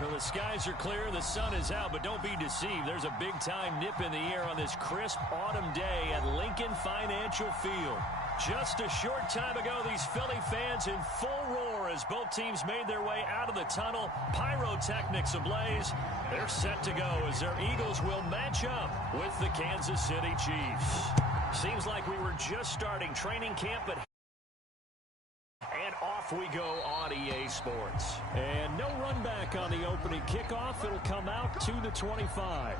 Well, the skies are clear, the sun is out, but don't be deceived. There's a big-time nip in the air on this crisp autumn day at Lincoln Financial Field. Just a short time ago, these Philly fans in full roar as both teams made their way out of the tunnel. Pyrotechnics ablaze. They're set to go as their Eagles will match up with the Kansas City Chiefs. Seems like we were just starting training camp, but and off we go on EA Sports. And no run back on the opening kickoff. It'll come out to the 25.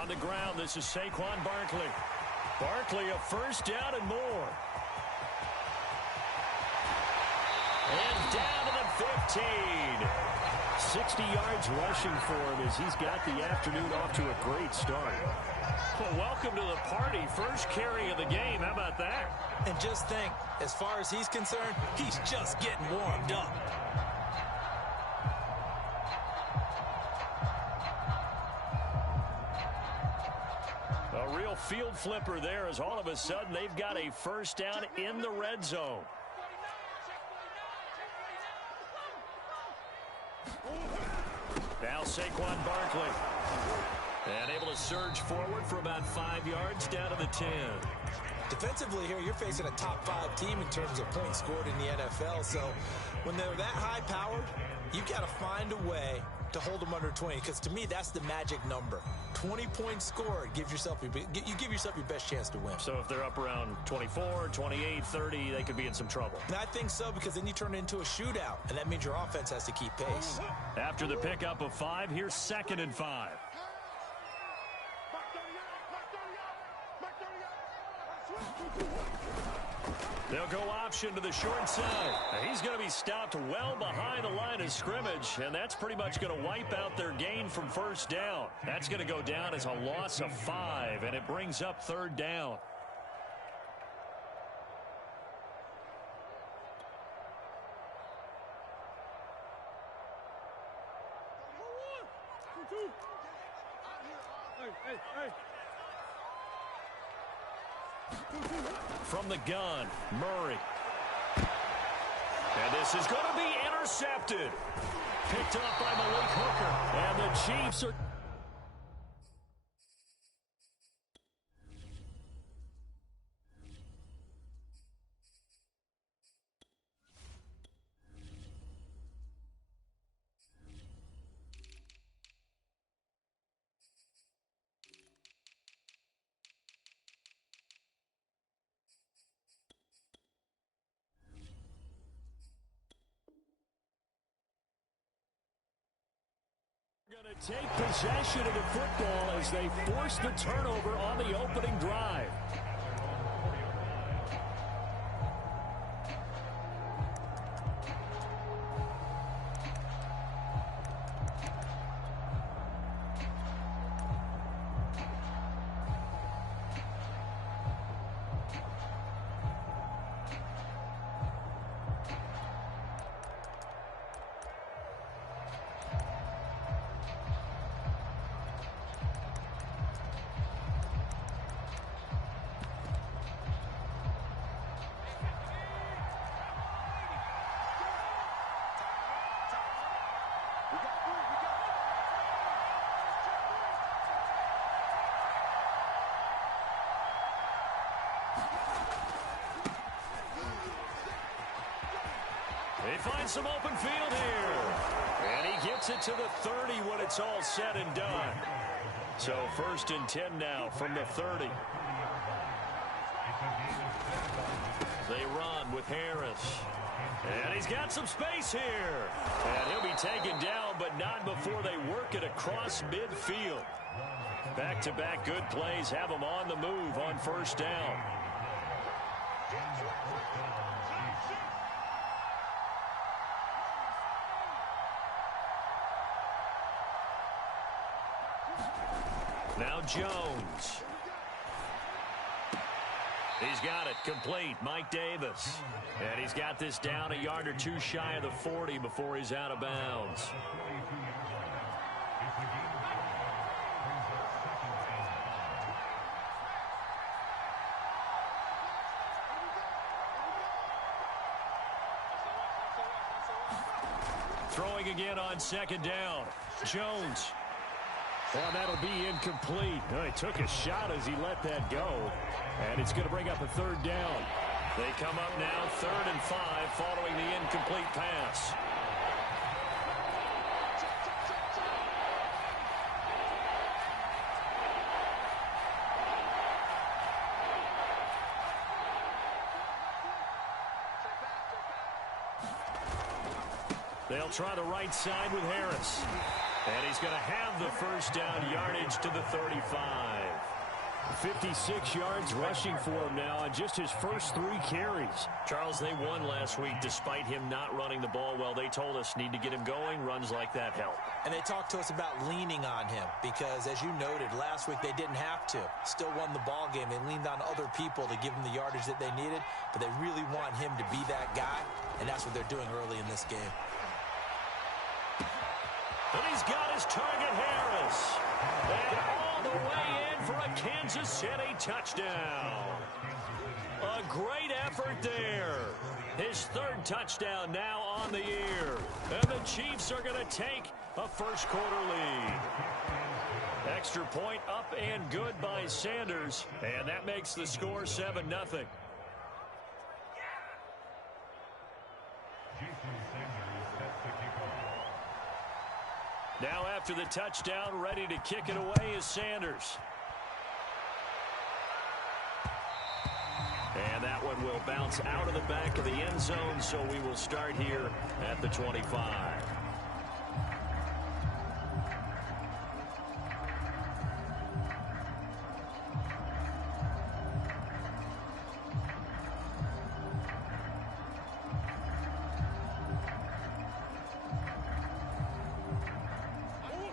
On the ground, this is Saquon Barkley. Barkley, a first down and more. And down to the 15. 60 yards rushing for him as he's got the afternoon off to a great start. Well, welcome to the party. First carry of the game. How about that? And just think, as far as he's concerned, he's just getting warmed up. A real field flipper there as all of a sudden they've got a first down in the red zone. Now Saquon Barkley. And able to surge forward for about 5 yards down to the 10. Defensively here, you're facing a top 5 team in terms of points scored in the NFL. So when they're that high powered, you've got to find a way to hold them under 20, because to me that's the magic number. 20 points scored, you give yourself your best chance to win. So if they're up around 24, 28, 30, they could be in some trouble. And I think so, because then you turn it into a shootout, and that means your offense has to keep pace. After the pickup of 5, here's 2nd and 5. They'll go option to the short side. He's going to be stopped well behind the line of scrimmage, and that's pretty much going to wipe out their gain from first down. That's going to go down as a loss of 5, and it brings up 3rd down. From the gun, Murray. And this is going to be intercepted. Picked up by Malik Hooker. And the Chiefs are... going to take possession of the football as they force the turnover on the opening drive. They find some open field here. And he gets it to the 30 when it's all said and done. So 1st and 10 now from the 30. They run with Harris. And he's got some space here. And he'll be taken down, but not before they work it across midfield. Back-to-back good plays have him on the move on 1st down. Now Jones. He's got it complete. Mike Davis. And he's got this down a yard or two shy of the 40 before he's out of bounds. Throwing again on second down. Jones. Well, that'll be incomplete. He took a shot as he let that go. And it's going to bring up a third down. They come up now 3rd and 5 following the incomplete pass. They'll try the right side with Harris. And he's going to have the first down yardage to the 35. 56 yards rushing for him now on just his first 3 carries. Charles, they won last week despite him not running the ball well. They told us need to get him going. Runs like that help. And they talked to us about leaning on him because, as you noted, last week they didn't have to. Still won the ball game. They leaned on other people to give them the yardage that they needed, but they really want him to be that guy, and that's what they're doing early in this game. And he's got his target, Harris. And all the way in for a Kansas City touchdown. A great effort there. His 3rd touchdown now on the year. And the Chiefs are going to take a first-quarter lead. Extra point up and good by Sanders. And that makes the score 7-0. Now after the touchdown, ready to kick it away is Sanders. And that one will bounce out of the back of the end zone, so we will start here at the 25.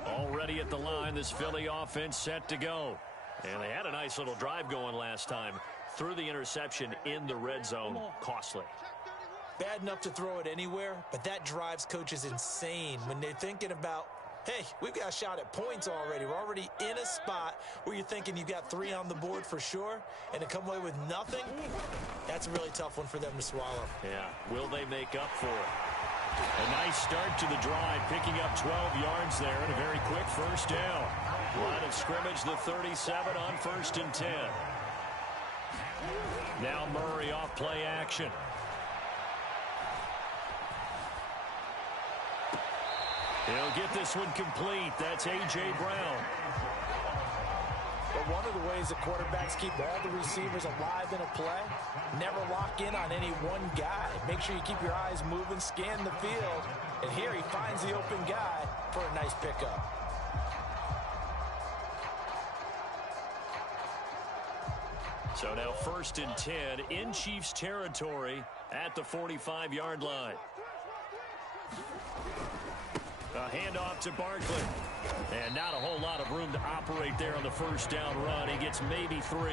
Already at the line, this Philly offense set to go. And they had a nice little drive going last time. Threw the interception in the red zone. Costly. Bad enough to throw it anywhere, but that drives coaches insane when they're thinking about, hey, we've got a shot at points already. We're already in a spot where you're thinking you've got 3 on the board for sure, and to come away with nothing, that's a really tough one for them to swallow. Yeah, will they make up for it? A nice start to the drive, picking up 12 yards there and a very quick first down. Line of scrimmage, the 37 on 1st and 10. Now Murray off play action. He'll get this one complete. That's A.J. Brown. But one of the ways the quarterbacks keep all the receivers alive in a play, never lock in on any one guy. Make sure you keep your eyes moving, scan the field. And here he finds the open guy for a nice pickup. So now 1st and 10 in Chiefs territory at the 45-yard line. A handoff to Barkley. And not a whole lot of room to operate there on the first down run. He gets maybe 3.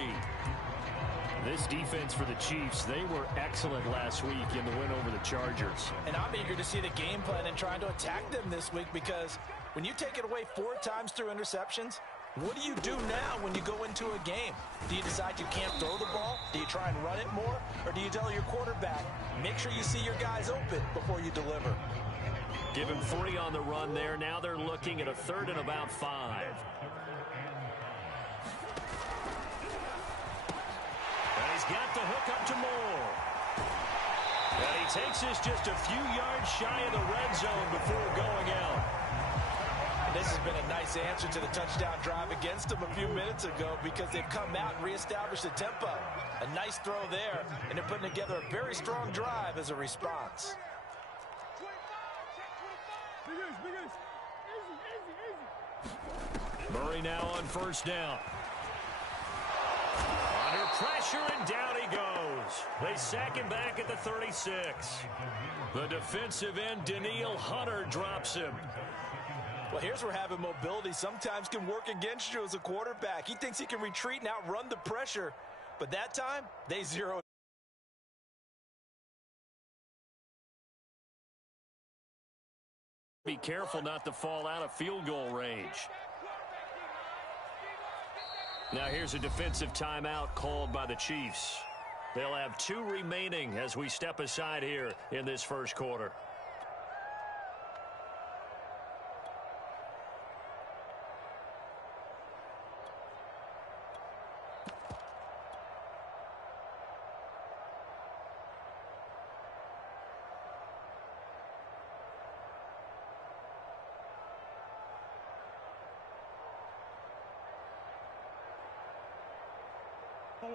This defense for the Chiefs, they were excellent last week in the win over the Chargers. And I'm eager to see the game plan and trying to attack them this week, because when you take it away 4 times through interceptions, what do you do now when you go into a game? Do you decide you can't throw the ball? Do you try and run it more? Or do you tell your quarterback, make sure you see your guys open before you deliver? Give him 3 on the run there. Now they're looking at a 3rd and about 5. And he's got the hook up to Moore. And he takes this just a few yards shy of the red zone before going out. This has been a nice answer to the touchdown drive against them a few minutes ago, because they've come out and reestablished the tempo. A nice throw there, and they're putting together a very strong drive as a response. Murray now on first down. Under pressure, and down he goes. They sack him back at the 36. The defensive end, Daniil Hunter, drops him. Well, here's where having mobility sometimes can work against you as a quarterback. He thinks he can retreat and outrun the pressure. But that time, they zeroed. Be careful not to fall out of field goal range. Now here's a defensive timeout called by the Chiefs. They'll have 2 remaining as we step aside here in this first quarter.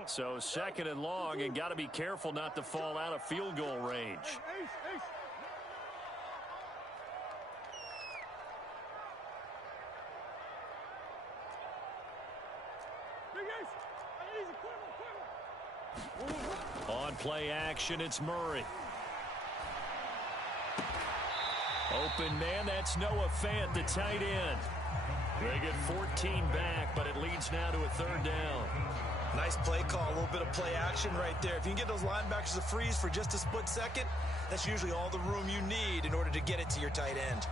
So second and long, and got to be careful not to fall out of field goal range. On play action, it's Murray. Open man, that's Noah Fant, the tight end. They get 14 back, but it leads now to a 3rd down. Nice play call, a little bit of play action right there. If you can get those linebackers to freeze for just a split second, that's usually all the room you need in order to get it to your tight end.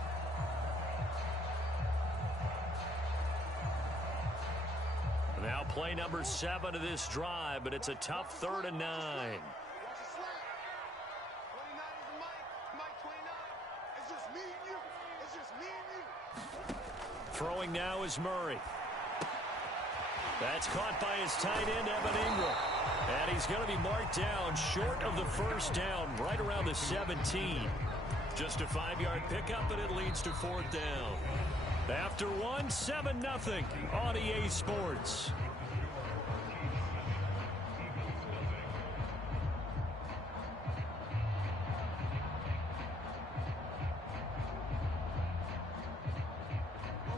Now play number 7 of this drive, but it's a tough 3rd and 9. Throwing now is Murray. That's caught by his tight end, Evan Ingram. And he's going to be marked down short of the first down, right around the 17. Just a 5-yard pickup, and it leads to 4th down. After 1, 7-0 on EA Sports.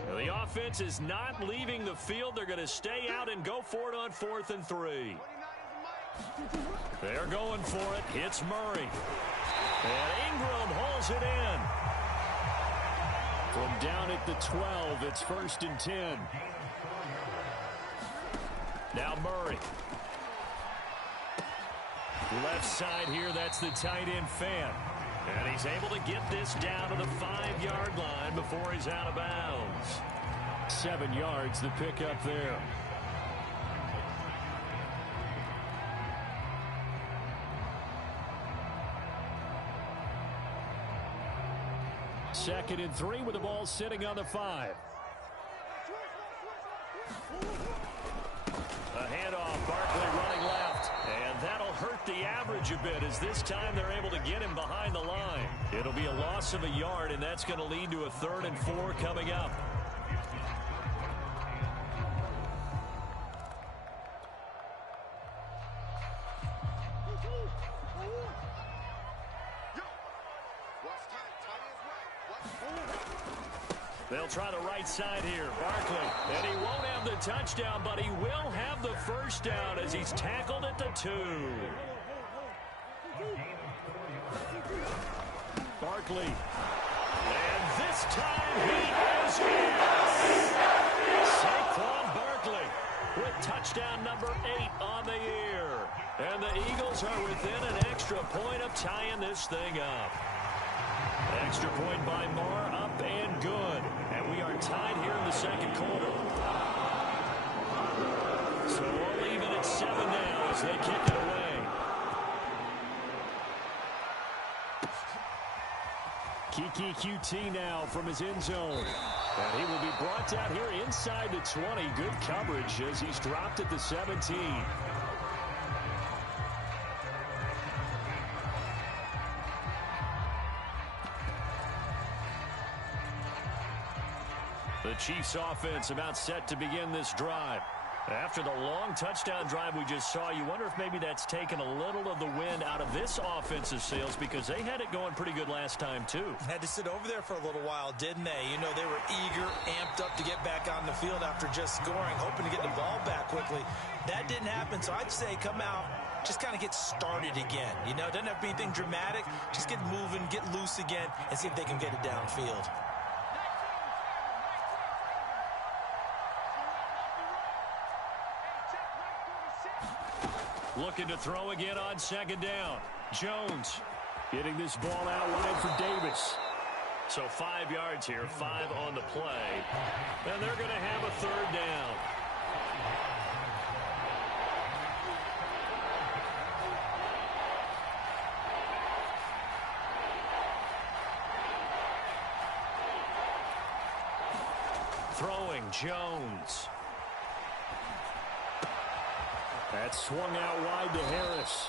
The offense is not leaving the field. They're going to stay out and go for it on 4th and 3. They're going for it. It's Murray. And Ingram hauls it in. From down at the 12, it's 1st and 10. Now Murray. Left side here, that's the tight end Fant. And he's able to get this down to the 5-yard line before he's out of bounds. 7 yards, the pickup there. Second and 3 with the ball sitting on the 5. A handoff, Barkley running left. And that'll hurt the average a bit as this time they're able to get him behind the line. It'll be a loss of a yard, and that's going to lead to a 3rd and 4 coming up. They'll try the right side here. Barkley. And he won't have the touchdown, but he will have the first down as he's tackled at the 2. Barkley. And this time he is in. Saquon Barkley with touchdown number 8 on the year. And the Eagles are within an extra point of tying this thing up. Extra point by Marr, up and good. And we are tied here in the second quarter. So we'll leave it at 7 now as they kick it away. Kiki QT now from his end zone. And he will be brought down here inside the 20. Good coverage as he's dropped at the 17. The Chiefs offense about set to begin this drive. After the long touchdown drive we just saw, you wonder if maybe that's taken a little of the wind out of this offensive sails because they had it going pretty good last time too. Had to sit over there for a little while, didn't they? You know, they were eager, amped up to get back on the field after just scoring, hoping to get the ball back quickly. That didn't happen, so I'd say come out, just kind of get started again. You know, it doesn't have to be anything dramatic. Just get moving, get loose again, and see if they can get it downfield. Looking to throw again on second down. Jones. Getting this ball out wide for Davis. So 5 yards here, 5 on the play. And they're going to have a third down. Throwing, Jones. That swung out wide to Harris.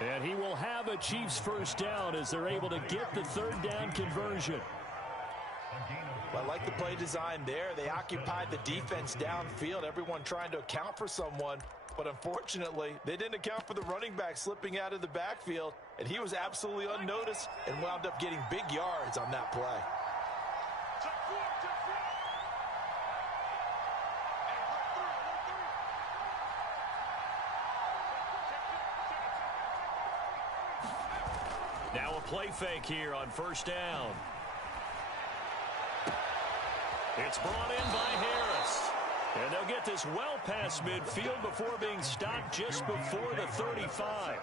And he will have a Chiefs first down as they're able to get the third down conversion. Well, I like the play design there. They occupied the defense downfield, everyone trying to account for someone. But unfortunately, they didn't account for the running back slipping out of the backfield. And he was absolutely unnoticed and wound up getting big yards on that play. Now a play fake here on first down. It's brought in by Harris. And they'll get this well past midfield before being stopped just before the 35.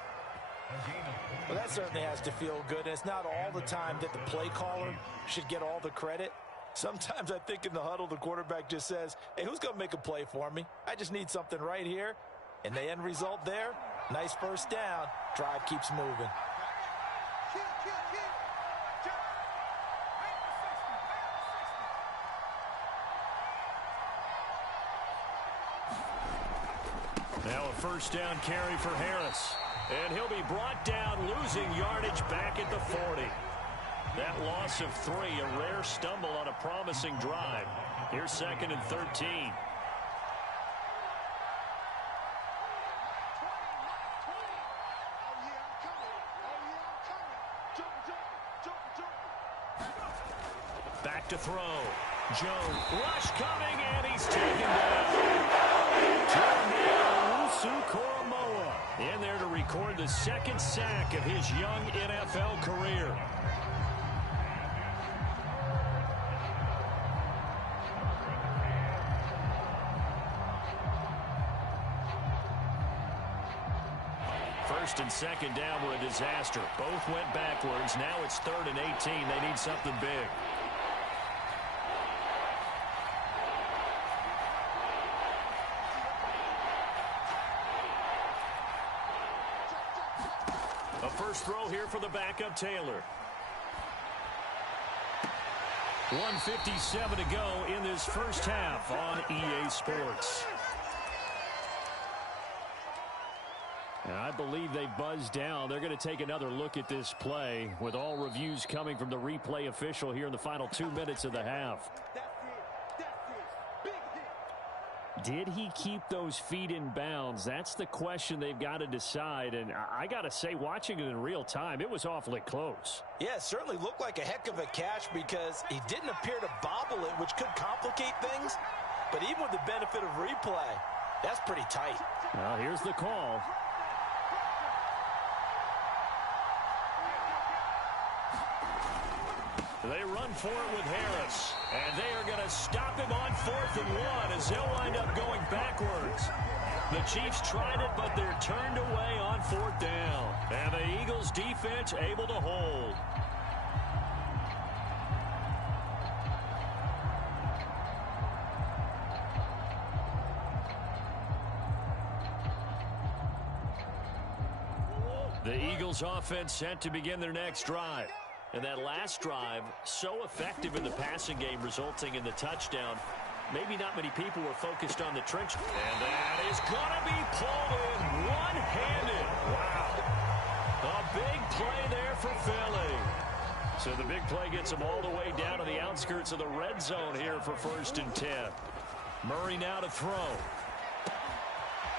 Well, that certainly has to feel good. It's not all the time that the play caller should get all the credit. Sometimes I think in the huddle, the quarterback just says, hey, who's going to make a play for me? I just need something right here. And the end result there, nice first down. Drive keeps moving. Now a first down carry for Harris. And he'll be brought down, losing yardage back at the 40. That loss of 3, a rare stumble on a promising drive. Here's 2nd and 13. Back to throw. Jones, rush coming, and he's taken down. In there to record the 2nd sack of his young NFL career. First and second down were a disaster. Both went backwards. Now it's 3rd and 18. They need something big. A first throw here for the backup Taylor. 1:57 to go in this first half on EA Sports. And I believe they buzzed down. They're going to take another look at this play with all reviews coming from the replay official here in the final 2 minutes of the half. Did he keep those feet in bounds? That's the question they've got to decide. And I got to say, watching it in real time, it was awfully close. Yeah, it certainly looked like a heck of a catch because he didn't appear to bobble it, which could complicate things. But even with the benefit of replay, that's pretty tight. Well, here's the call. They run for it with Harris. And they are going to stop him on 4th and 1 as they'll wind up going backwards. The Chiefs tried it, but they're turned away on 4th down. And the Eagles defense able to hold. The Eagles offense set to begin their next drive. And that last drive, so effective in the passing game, resulting in the touchdown. Maybe not many people were focused on the trench. And that is going to be pulled in one-handed. Wow. A big play there for Philly. So the big play gets them all the way down to the outskirts of the red zone here for 1st and 10. Murray now to throw.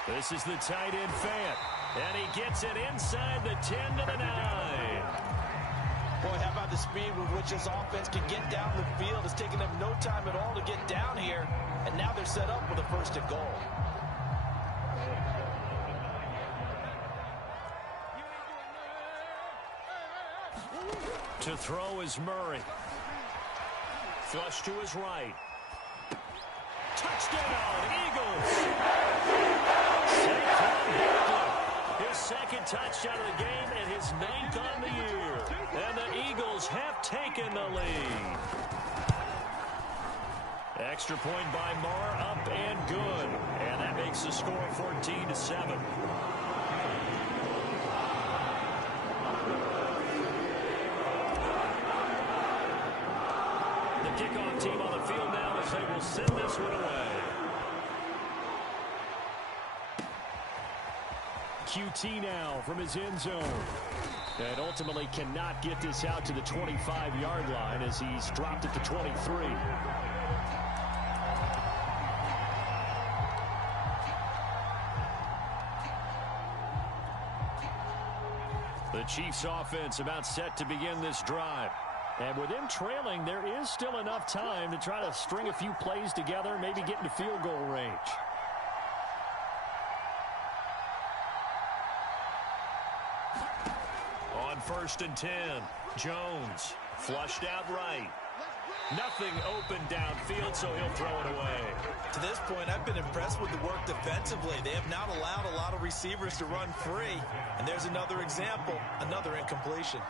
This is the tight end Fant. And he gets it inside the 10 to the 9. Boy, how about the speed with which this offense can get down the field? It's taken them no time at all to get down here, and now they're set up with a 1st and goal. To throw is Murray. Flush to his right. Touchdown, Eagles! Saquon Barkley, second touchdown of the game and his 9th on the year. And the Eagles have taken the lead. Extra point by Marr, up and good. And that makes the score 14-7. The kickoff team on the field now as they will send this one away. QT now from his end zone. And ultimately cannot get this out to the 25-yard line as he's dropped at the 23. The Chiefs offense about set to begin this drive. And with them trailing, there is still enough time to try to string a few plays together, maybe get into field goal range. On 1st and 10, Jones flushed out right. Nothing open downfield, so he'll throw it away. To this point, I've been impressed with the work defensively. They have not allowed a lot of receivers to run free. And there's another example, another incompletion.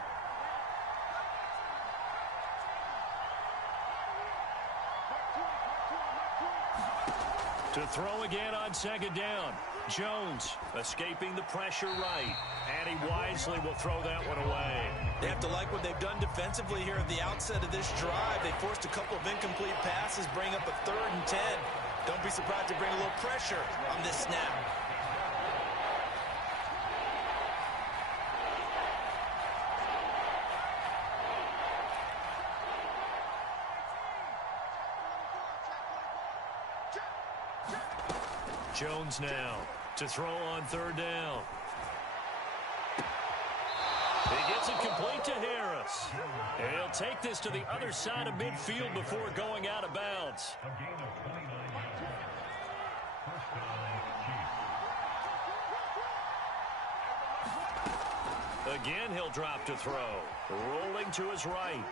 To throw again on 2nd down. Jones escaping the pressure right. And he wisely will throw that one away. They have to like what they've done defensively here at the outset of this drive. They forced a couple of incomplete passes, bring up a 3rd and 10. Don't be surprised to bring a little pressure on this snap. Jones now to throw on 3rd down. He gets it complete to Harris. And he'll take this to the other side of midfield before going out of bounds. Again, he'll drop to throw. Rolling to his right.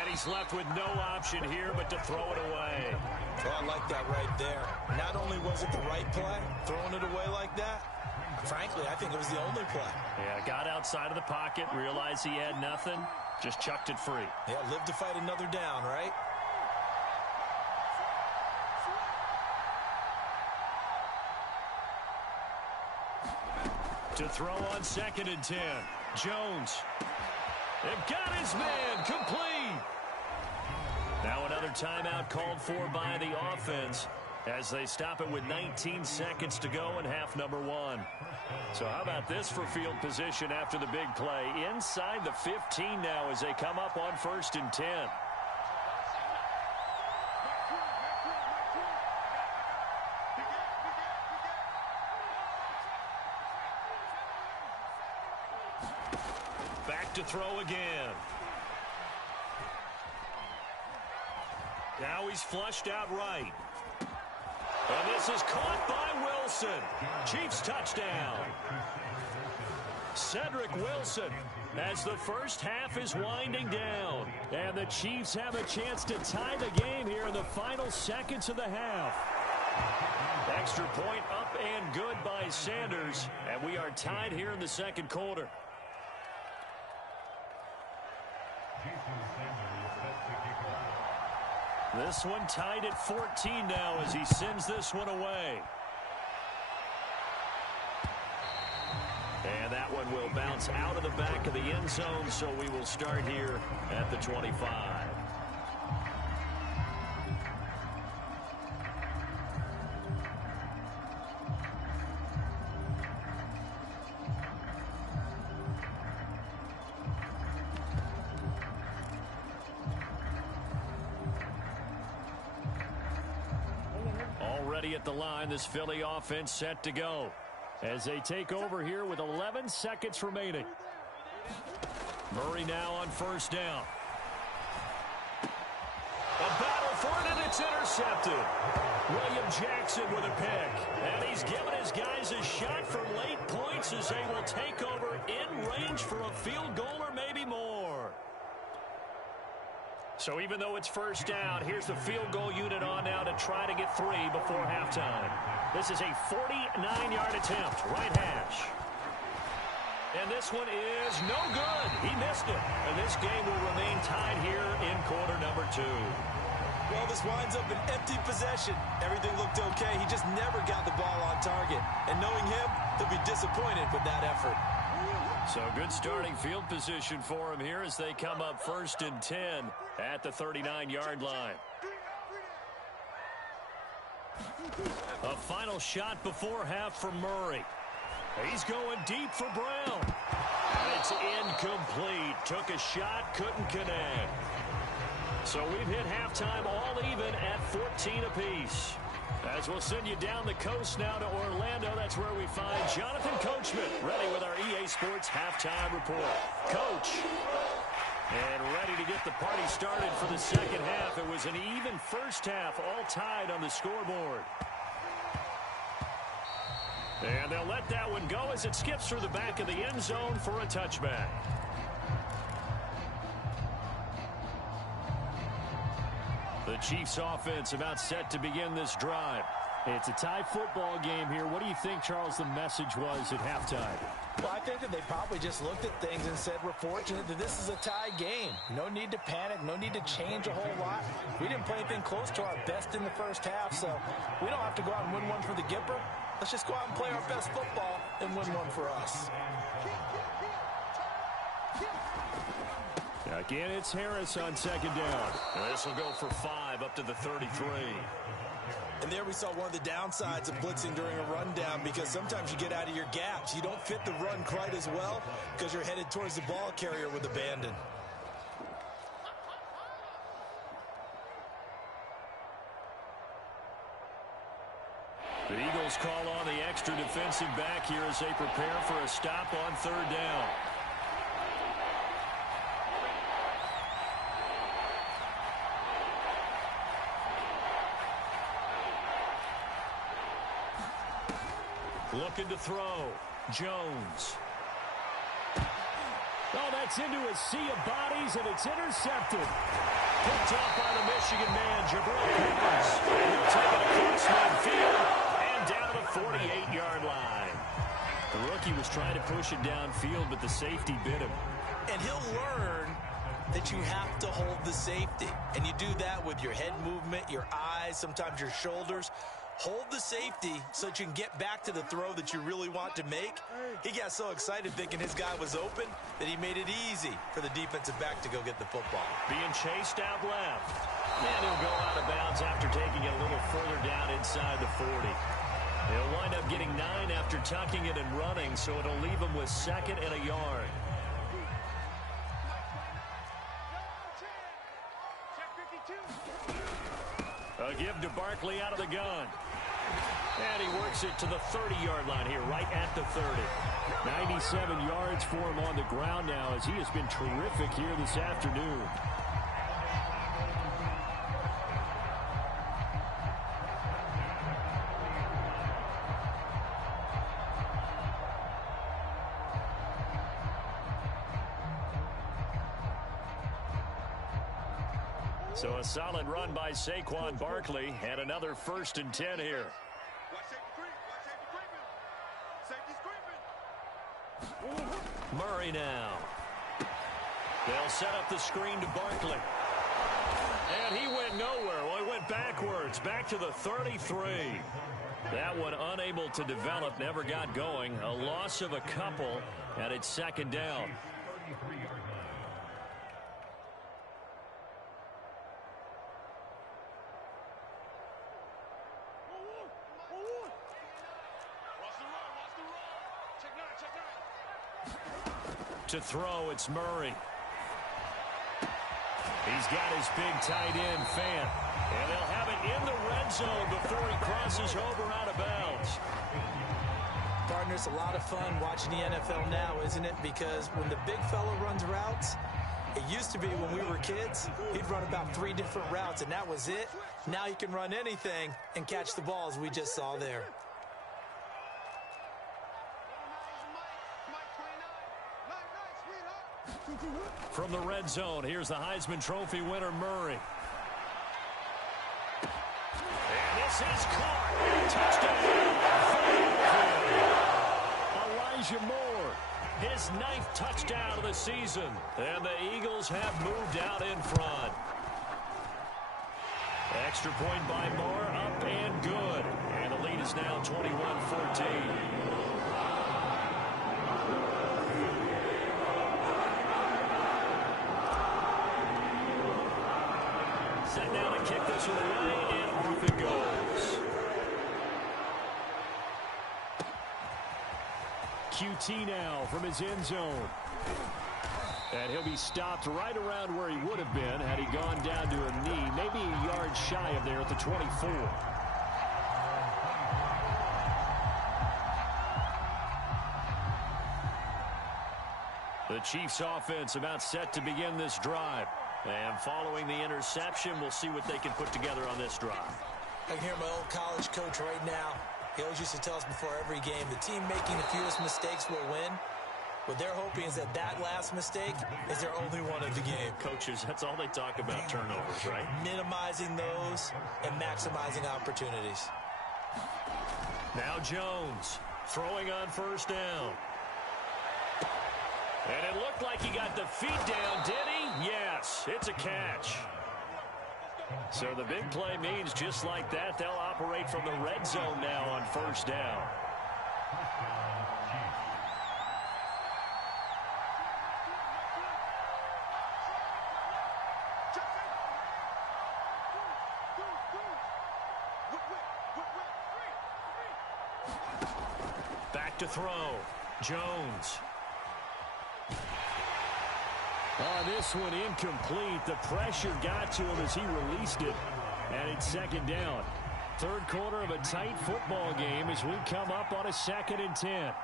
And he's left with no option here but to throw it away. Oh, I like that right there. Not only was it the right play, throwing it away like that, frankly, I think it was the only play. Yeah, got outside of the pocket, realized he had nothing, just chucked it free. Yeah, live to fight another down, right? To throw on 2nd and 10. Jones. They've got his man complete. Now another timeout called for by the offense as they stop it with 19 seconds to go in half number 1. So how about this for field position after the big play? Inside the 15 now as they come up on 1st and 10. Back to throw again. Now he's flushed out right. And this is caught by Wilson. Chiefs touchdown. Cedric Wilson as the first half is winding down. And the Chiefs have a chance to tie the game here in the final seconds of the half. Extra point up and good by Sanders. And we are tied here in the 2nd quarter. This one tied at 14 now as he sends this one away. And that one will bounce out of the back of the end zone, so we will start here at the 25. Already at the line, this Philly offense set to go as they take over here with 11 seconds remaining. Murray now on 1st down. A battle for it, and it's intercepted. William Jackson with a pick. And he's given his guys a shot for late points as they will take over in range for a field goal or maybe more. So even though it's 1st down, here's the field goal unit on now to try to get 3 before halftime. This is a 49-yard attempt, right hash. And this one is no good. He missed it. And this game will remain tied here in quarter number 2. Well, this winds up an empty possession. Everything looked okay. He just never got the ball on target. And knowing him, he'll be disappointed with that effort. So good starting field position for him here as they come up 1st and 10 at the 39-yard line. A final shot before half for Murray. He's going deep for Brown. And it's incomplete. Took a shot, couldn't connect. So we've hit halftime all even at 14 apiece. As we'll send you down the coast now to Orlando, that's where we find Jonathan Coachman, ready with our EA Sports halftime report. Coach, and ready to get the party started for the second half. It was an even first half, all tied on the scoreboard. And they'll let that one go as it skips through the back of the end zone for a touchback. The Chiefs offense about set to begin this drive. It's a tie football game here. What do you think, Charles, the message was at halftime? Well, I think that they probably just looked at things and said, we're fortunate that this is a tie game. No need to panic. No need to change a whole lot. We didn't play anything close to our best in the first half, so we don't have to go out and win one for the Gipper. Let's just go out and play our best football and win one for us. Again, it's Harris on second down. This will go for 5 up to the 33. And there we saw one of the downsides of blitzing during a rundown, because sometimes you get out of your gaps. You don't fit the run quite as well because you're headed towards the ball carrier with abandon. The Eagles call on the extra defensive back here as they prepare for a stop on 3rd down. Looking to throw. Jones. Oh, that's into a sea of bodies, and it's intercepted. Picked off by the Michigan man, Jabril Peppers. He'll take it across midfield and down to the 48-yard line. The rookie was trying to push it downfield, but the safety bit him. And he'll learn that you have to hold the safety. And you do that with your head movement, your eyes, sometimes your shoulders. Hold the safety so that you can get back to the throw that you really want to make. He got so excited thinking his guy was open that he made it easy for the defensive back to go get the football. Being chased out left. And he'll go out of bounds after taking it a little further down inside the 40. He'll wind up getting 9 after tucking it and running, so it'll leave him with 2nd and a yard. A give to Barkley out of the gun. And he works it to the 30-yard line here, right at the 30. 97 yards for him on the ground now, as he has been terrific here this afternoon. So a solid run by Saquon Barkley, and another 1st and 10 here. Murray now. They'll set up the screen to Barkley. And he went nowhere. Well, he went backwards, back to the 33. That one unable to develop, never got going. A loss of a couple, and it's 2nd down. To throw, it's Murray. He's got his big tight end, Fant. And they'll have it in the red zone before he crosses over out of bounds. Partner, it's a lot of fun watching the NFL now, isn't it? Because when the big fella runs routes, it used to be when we were kids, he'd run about 3 different routes, and that was it. Now he can run anything and catch the balls we just saw there. From the red zone, here's the Heisman Trophy winner, Murray. And this is caught. Touchdown. Elijah Moore. his 9th touchdown of the season. And the Eagles have moved out in front. Extra point by Moore, up and good. And the lead is now 21-14. Set down to kick this one away, and off it goes. QT now from his end zone. And he'll be stopped right around where he would have been had he gone down to a knee, maybe a yard shy of there at the 24. The Chiefs offense about set to begin this drive. And following the interception, we'll see what they can put together on this drive. I can hear my old college coach right now. He always used to tell us before every game, the team making the fewest mistakes will win. What they're hoping is that that last mistake is their only one of the game. Coaches, that's all they talk about, turnovers, right? Minimizing those and maximizing opportunities. Now Jones throwing on first down. And it looked like he got the feet down, did he? Yes, it's a catch. So the big play means just like that, they'll operate from the red zone now on first down. Back to throw. Jones. This one incomplete. The pressure got to him as he released it. And it's second down. Third quarter of a tight football game as we come up on a 2nd and 10.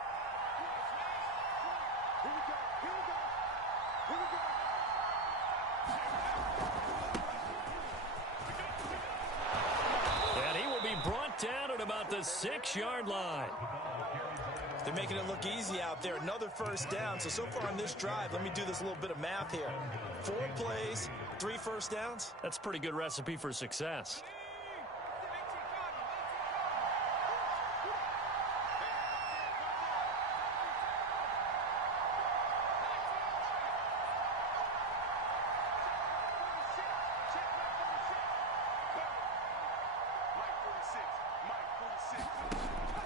And he will be brought down at about the 6-yard line. They're making it look easy out there. Another first down. So far on this drive, let me do this little bit of math here. 4 plays, 3 first downs. That's a pretty good recipe for success.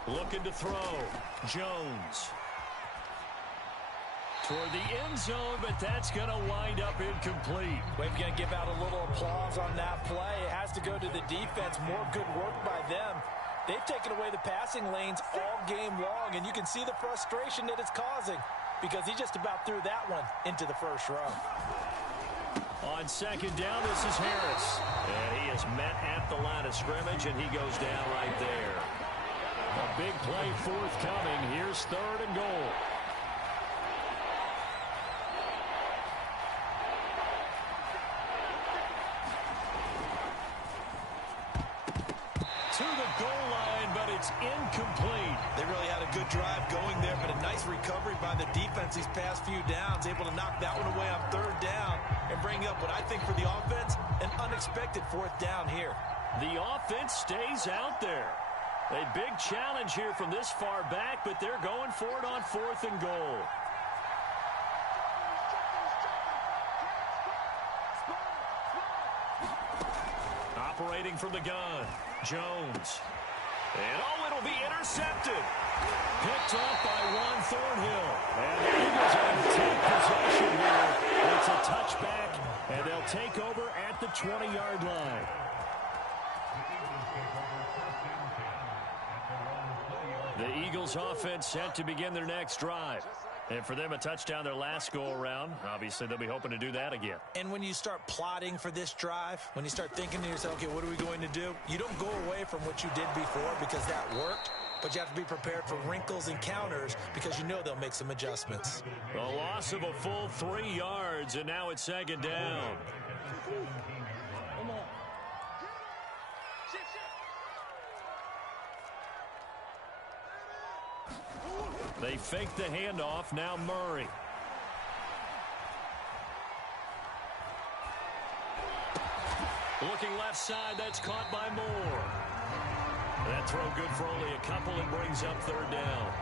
Looking to throw. Jones. Toward the end zone, but that's going to wind up incomplete. We're going to give out a little applause on that play. It has to go to the defense. More good work by them. They've taken away the passing lanes all game long, and you can see the frustration that it's causing because he just about threw that one into the first row. On second down, this is Harris. And he is met at the line of scrimmage, and he goes down right there. A big play forthcoming. Here's 3rd and goal. To the goal line, but it's incomplete. They really had a good drive going there, but a nice recovery by the defense these past few downs, able to knock that one away on 3rd down and bring up what I think for the offense, an unexpected 4th down here. The offense stays out there. A big challenge here from this far back, but they're going for it on 4th and goal. Operating from the gun, Jones. And it'll be intercepted. Picked off by Juan Thornhill. And the Eagles are going to take possession here. It's a touchback, and they'll take over at the 20-yard line. The Eagles offense set to begin their next drive. And for them, a touchdown their last go-around. Obviously, they'll be hoping to do that again. And when you start plotting for this drive, when you start thinking to yourself, okay, what are we going to do? You don't go away from what you did before because that worked. But you have to be prepared for wrinkles and counters because you know they'll make some adjustments. A loss of a full 3 yards, and now it's second down. They fake the handoff. Now Murray. Looking left side. That's caught by Moore. That throw good for only a couple and brings up 3rd down.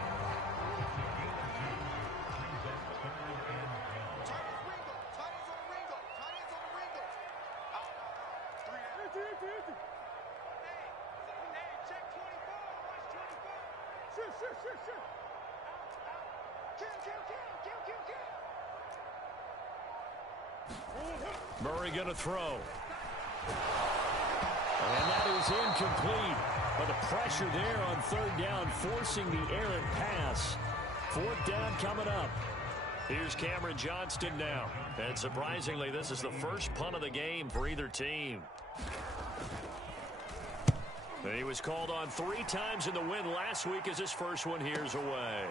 Murray going to throw. And that is incomplete. But the pressure there on third down, forcing the errant pass. Fourth down coming up. Here's Cameron Johnston now. And surprisingly, this is the first punt of the game for either team. He was called on 3 times in the win last week as his first one here's away.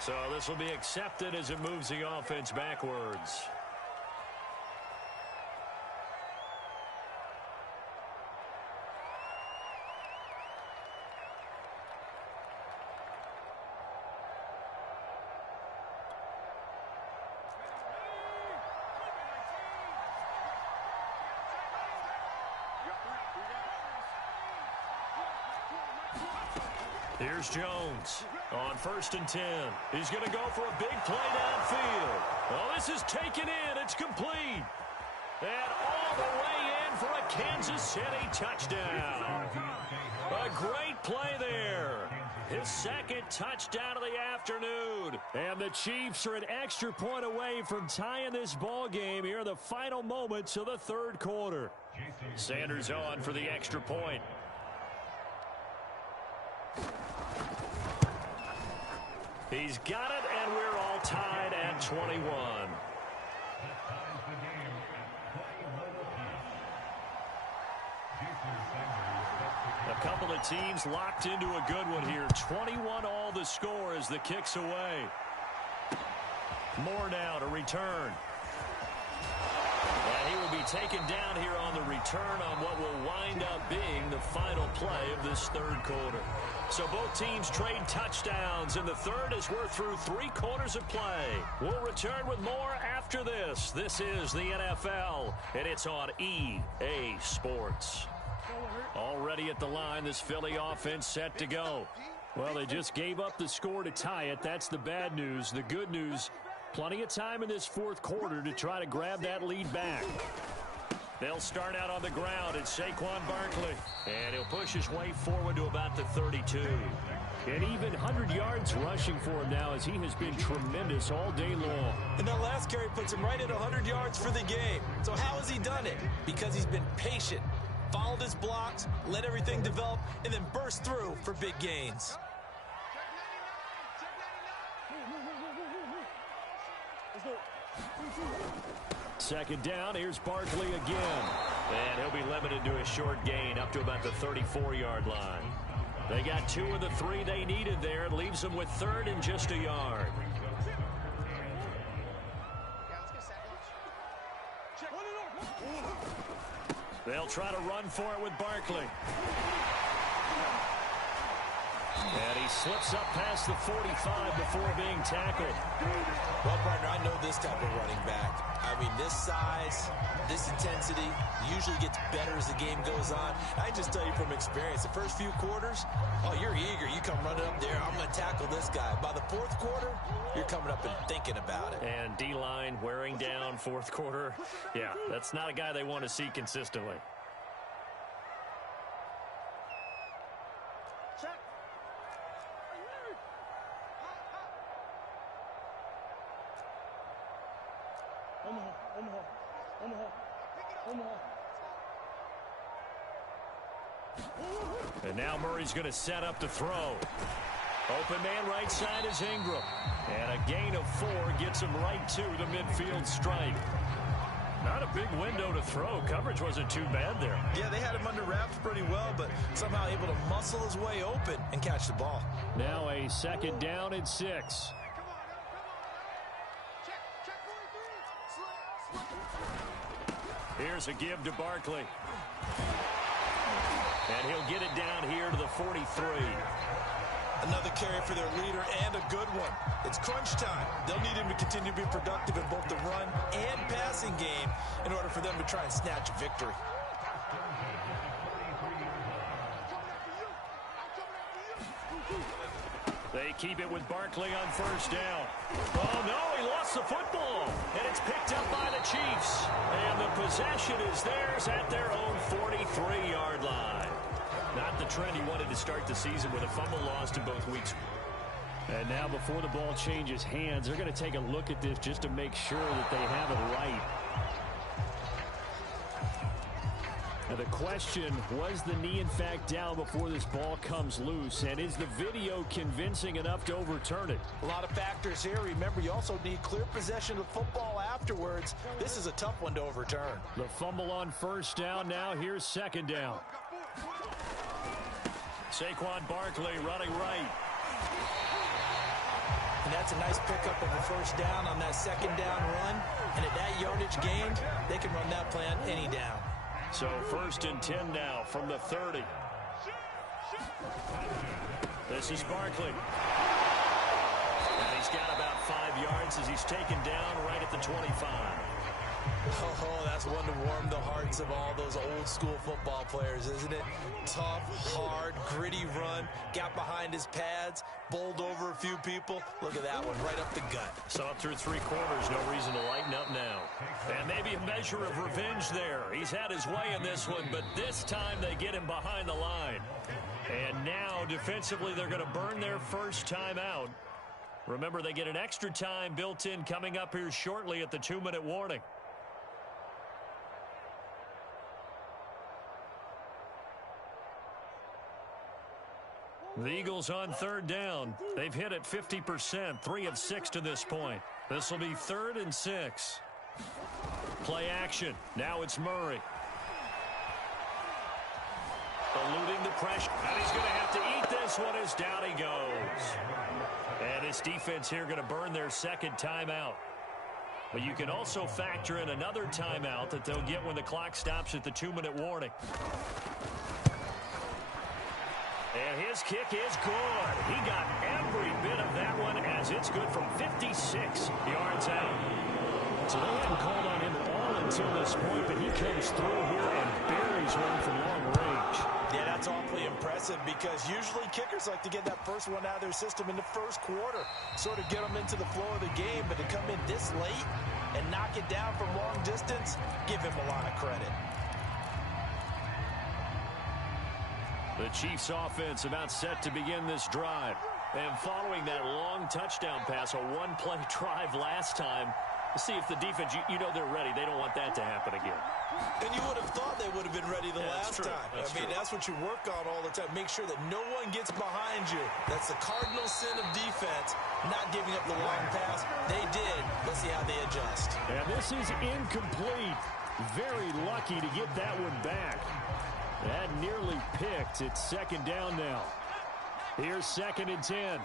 So this will be accepted as it moves the offense backwards. Here's Jones on 1st and 10. He's going to go for a big play downfield. Oh, this is taken in. It's complete. And all the way in for a Kansas City touchdown. A great play there. His second touchdown of the afternoon. And the Chiefs are an extra point away from tying this ball game here in the final moments of the third quarter. Sanders on for the extra point. He's got it, and we're all tied at 21. A couple of teams locked into a good one here. 21 all the score as the kick's away. Moore now to return. And he will be taken down here on the return on what will wind up being the final play of this third quarter. So both teams trade touchdowns in the third as we're through 3 quarters of play. We'll return with more after this. This is the NFL, and it's on EA Sports. Already at the line, this Philly offense set to go. Well, they just gave up the score to tie it. That's the bad news. The good news, plenty of time in this fourth quarter to try to grab that lead back. They'll start out on the ground at Saquon Barkley. And he'll push his way forward to about the 32. And even 100 yards rushing for him now as he has been tremendous all day long. And that last carry puts him right at 100 yards for the game. So how has he done it? Because he's been patient, followed his blocks, let everything develop, and then burst through for big gains. Second down, here's Barkley again. And he'll be limited to a short gain up to about the 34-yard line. They got 2 of the 3 they needed there. It leaves them with third and just a yard. They'll try to run for it with Barkley. And he slips up past the 45 before being tackled. Well, partner, I know this type of running back. I mean, this size, this intensity usually gets better as the game goes on. I just tell you from experience, the first few quarters, oh, you're eager. You come running up there, I'm going to tackle this guy. By the fourth quarter, you're coming up and thinking about it. And D-line wearing down fourth quarter. Yeah, that's not a guy they want to see consistently. And now Murray's going to set up to throw. Open man right side is Ingram. And a gain of 4 gets him right to the midfield stripe. Not a big window to throw. Coverage wasn't too bad there. Yeah, they had him under wraps pretty well, but somehow able to muscle his way open and catch the ball. Now a second down and 6. Here's a give to Barkley. And he'll get it down here to the 43. Another carry for their leader and a good one. It's crunch time. They'll need him to continue to be productive in both the run and passing game in order for them to try and snatch a victory. They keep it with Barkley on first down. Oh, no, he lost the football. And it's picked up by the Chiefs. And the possession is theirs at their own 43-yard line. Not the trend he wanted to start the season with a fumble lost in both weeks. And now before the ball changes hands, they're going to take a look at this just to make sure that they have it right. Now the question, was the knee in fact down before this ball comes loose? And is the video convincing enough to overturn it? A lot of factors here. Remember, you also need clear possession of the football afterwards. This is a tough one to overturn. The fumble on first down. Now here's second down. Saquon Barkley running right. And that's a nice pickup of a first down on that second down run. And at that yardage gained, they can run that play on any down. So 1st and 10 now from the 30. This is Barkley. And he's got about 5 yards as he's taken down right at the 25. Oh, that's one to warm the hearts of all those old school football players, isn't it? Tough, hard, gritty run. Got behind his pads, bowled over a few people. Look at that one, right up the gut. Saw it through 3 quarters, no reason to lighten up now. And maybe a measure of revenge there. He's had his way in this one, but this time they get him behind the line. And now, defensively, they're going to burn their first time out. Remember, they get an extra time built in coming up here shortly at the 2-minute warning. The Eagles on 3rd down. They've hit it 50%, 3 of 6 to this point. This will be 3rd and 6. Play action. Now it's Murray. Eluding the pressure. And he's going to have to eat this one as down he goes. And his defense here going to burn their second timeout. But you can also factor in another timeout that they'll get when the clock stops at the 2-minute warning. And his kick is good. He got every bit of that one as it's good from 56 yards out. So they hadn't called on him at all until this point, but he comes through here and buries one from long range. Yeah, that's awfully impressive because usually kickers like to get that first one out of their system in the first quarter, sort of get them into the flow of the game, but to come in this late and knock it down from long distance, give him a lot of credit. The Chiefs offense about set to begin this drive. And following that long touchdown pass, a one-play drive last time, see if the defense, you know they're ready. They don't want that to happen again. And you would have thought they would have been ready the last time. That's what you work on all the time. Make sure that no one gets behind you. That's the cardinal sin of defense, not giving up the long pass. They did. Let's see how they adjust. And this is incomplete. Very lucky to get that one back. That nearly picked. It's 2nd down now. Here's 2nd and 10.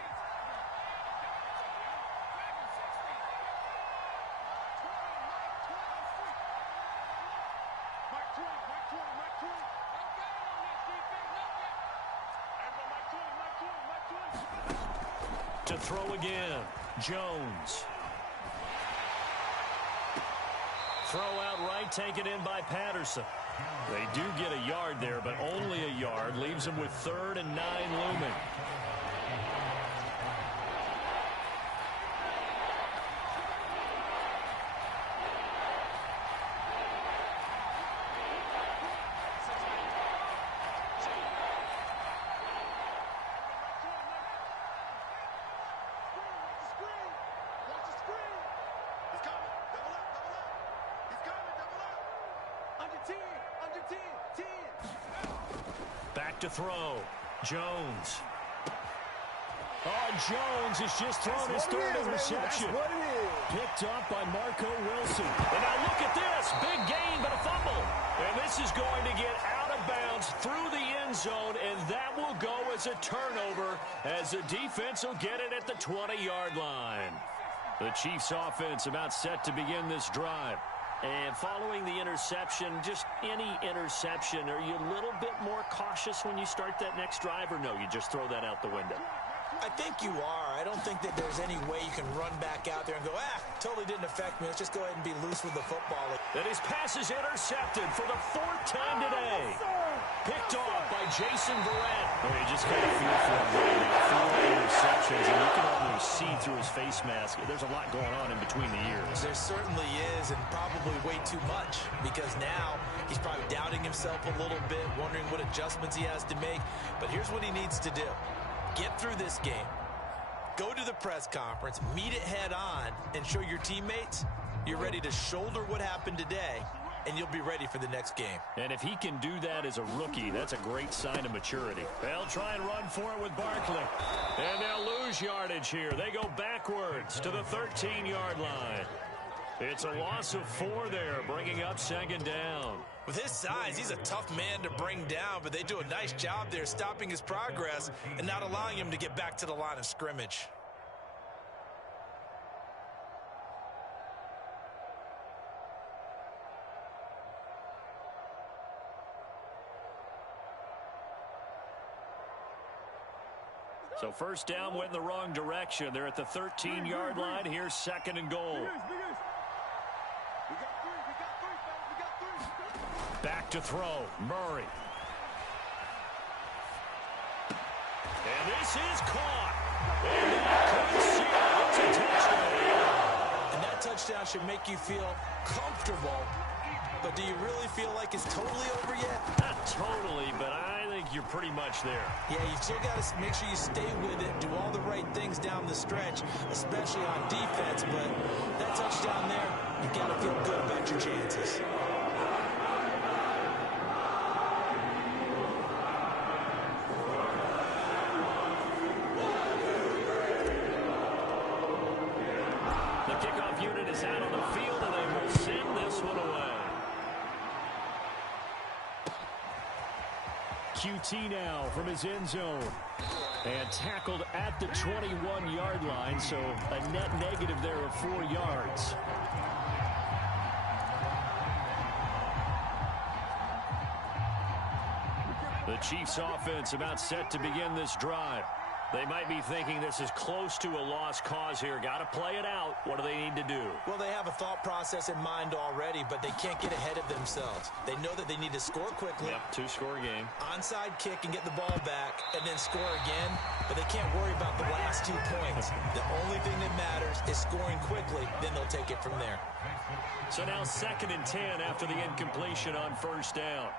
To throw again, Jones. Throw out right, taken in by Patterson. They do get a yard there, but only a yard. Leaves them with 3rd and 9 looming. Back to throw. Jones. Oh, Jones has just thrown his 3rd interception. Picked up by Marco Wilson. And now look at this. Big gain, but a fumble. And this is going to get out of bounds through the end zone, and that will go as a turnover as the defense will get it at the 20-yard line. The Chiefs offense about set to begin this drive. And following the interception, just any interception, are you a little bit more cautious when you start that next drive, or no, you just throw that out the window? I think you are. I don't think that there's any way you can run back out there and go, totally didn't affect me. Let's just go ahead and be loose with the football. And his pass is intercepted for the 4th time today. picked off by Jason Verrett. Oh, you just kind of feel for him right now. 4 interceptions, and you can almost see through his face mask. There's a lot going on in between the ears. There certainly is, and probably way too much, because now he's probably doubting himself a little bit, wondering what adjustments he has to make. But here's what he needs to do. Get through this game. Go to the press conference, meet it head on, and show your teammates you're ready to shoulder what happened today, and you'll be ready for the next game. And if he can do that as a rookie, that's a great sign of maturity. They'll try and run for it with Barkley. And they'll lose yardage here. They go backwards to the 13-yard line. It's a loss of 4 there, bringing up 2nd down. With his size, he's a tough man to bring down, but they do a nice job there stopping his progress and not allowing him to get back to the line of scrimmage. So first down went in the wrong direction. They're at the 13-yard line. Here's 2nd and goal. Back to throw. Murray. And this is caught. And that could seal it. It's a touchdown. And that touchdown should make you feel comfortable. But do you really feel like it's totally over yet? Not totally, but I think you're pretty much there. Yeah, you've still got to make sure you stay with it, do all the right things down the stretch, especially on defense. But that touchdown there, you've got to feel good about your chances. The kickoff unit is out on the field, and they will send this one away. QT now from his end zone. And tackled at the 21-yard line, so a net negative there of 4 yards. The Chiefs offense about set to begin this drive. They might be thinking this is close to a lost cause here. Got to play it out. What do they need to do? Well, they have a thought process in mind already, but they can't get ahead of themselves. They know that they need to score quickly. Yep, 2-score game. Onside kick and get the ball back and then score again, but they can't worry about the last 2 points. The only thing that matters is scoring quickly, then they'll take it from there. So now 2nd and 10 after the incompletion on first down.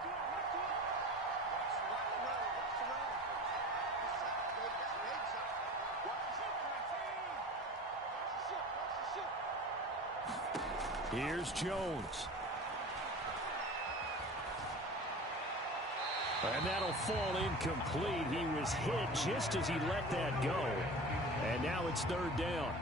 Here's Jones. And that'll fall incomplete. He was hit just as he let that go. And now it's 3rd down.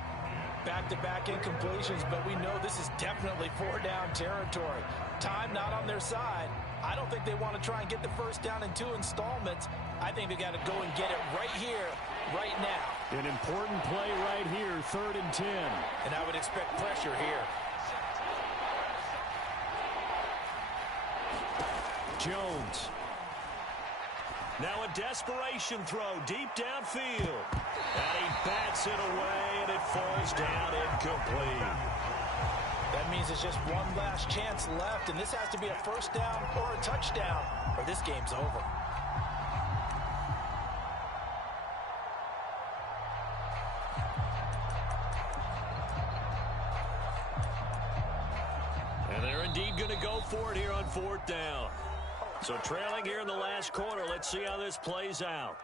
Back-to-back incompletions, but we know this is definitely 4-down territory. Time not on their side. I don't think they want to try and get the first down in 2 installments. I think they got to go and get it right here, right now. An important play right here, 3rd and 10. And I would expect pressure here. Jones. Now a desperation throw deep downfield. And he bats it away, and it falls down incomplete. That means there's just one last chance left, and this has to be a first down or a touchdown, or this game's over. And they're indeed going to go for it here on 4th down. So trailing here in the last quarter. Let's see how this plays out.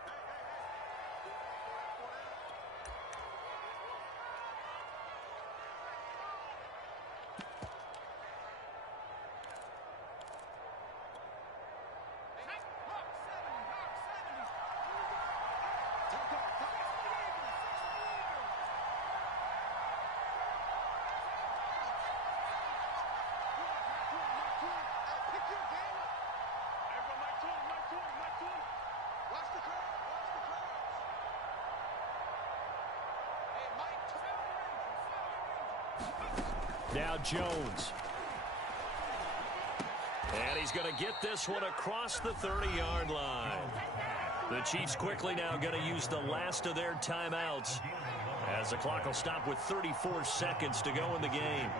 Now Jones. And he's going to get this one across the 30-yard line. The Chiefs quickly now going to use the last of their timeouts, as the clock will stop with 34 seconds to go in the game.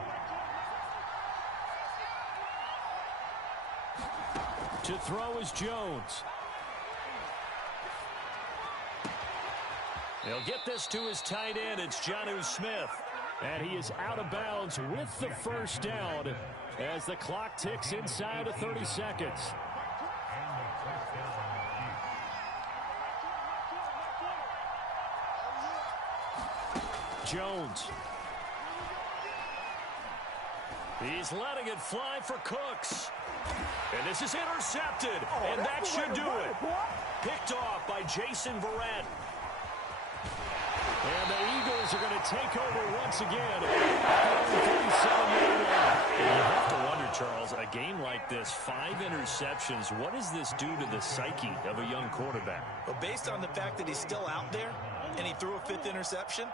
To throw is Jones. He'll get this to his tight end. It's Jonnu Smith. And he is out of bounds with the first down as the clock ticks inside of 30 seconds. Jones. He's letting it fly for Cooks. And this is intercepted. And that should do it. Picked off by Jason Verrett. And the Eagles are going to take over once again. You have to wonder, Charles, a game like this, 5 interceptions, what does this do to the psyche of a young quarterback? Well, based on the fact that he's still out there and he threw a 5th interception,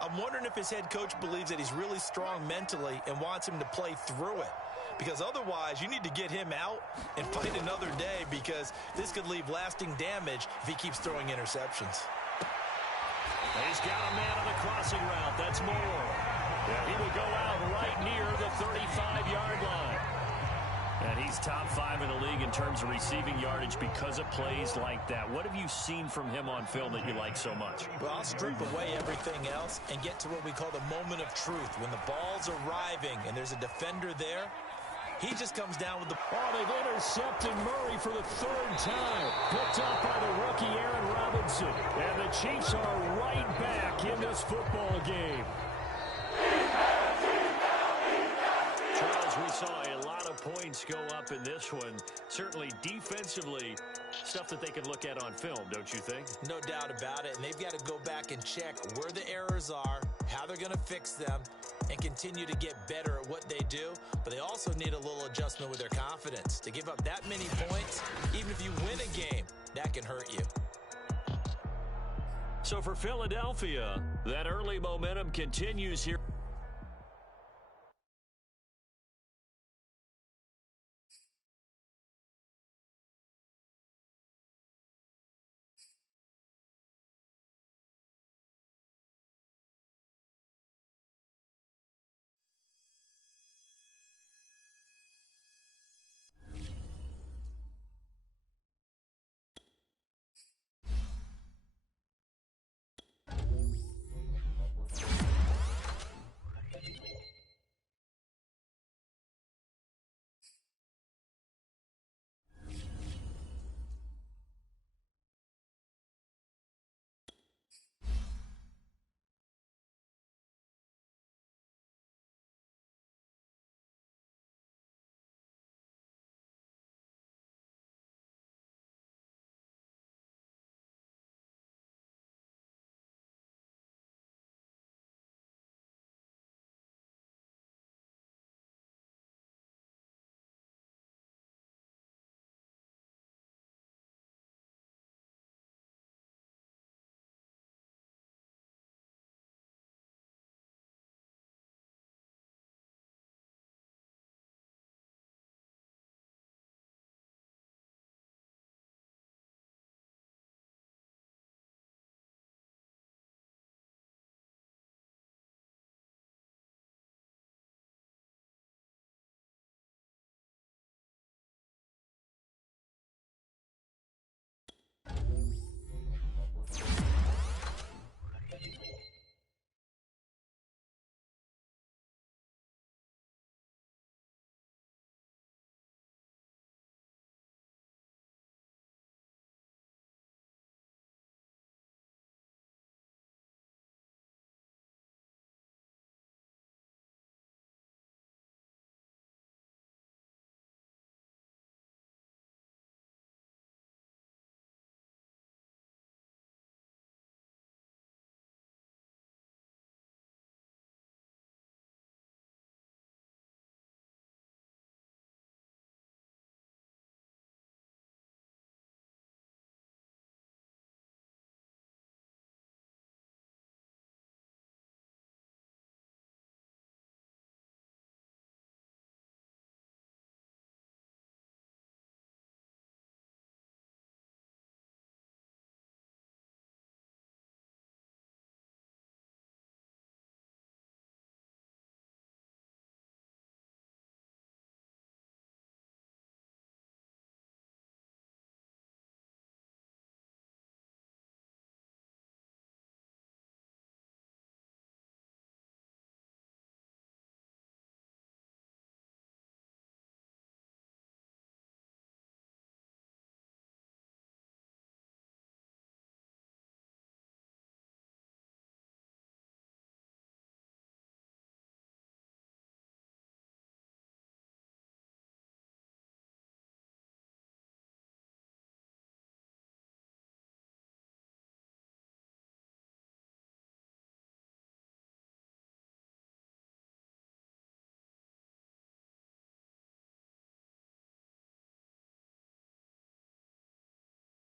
I'm wondering if his head coach believes that he's really strong mentally and wants him to play through it. Because otherwise, you need to get him out and fight another day, because this could leave lasting damage if he keeps throwing interceptions. He's got a man on the crossing route. That's Moore. Yeah, he will go out right near the 35-yard line. And he's top 5 in the league in terms of receiving yardage because of plays like that. What have you seen from him on film that you like so much? Well, I'll strip away everything else and get to what we call the moment of truth. When the ball's arriving and there's a defender there, he just comes down with the... Oh, they've intercepted Murray for the 3rd time. Picked up by the rookie Aaron Robinson. And the Chiefs are right back in this football game. Charles, we saw a lot of points go up in this one. Certainly defensively, stuff that they can look at on film, don't you think? No doubt about it. And they've got to go back and check where the errors are, how they're going to fix them, and continue to get better at what they do. But they also need a little adjustment with their confidence. To give up that many points, even if you win a game, that can hurt you. So for Philadelphia, that early momentum continues here.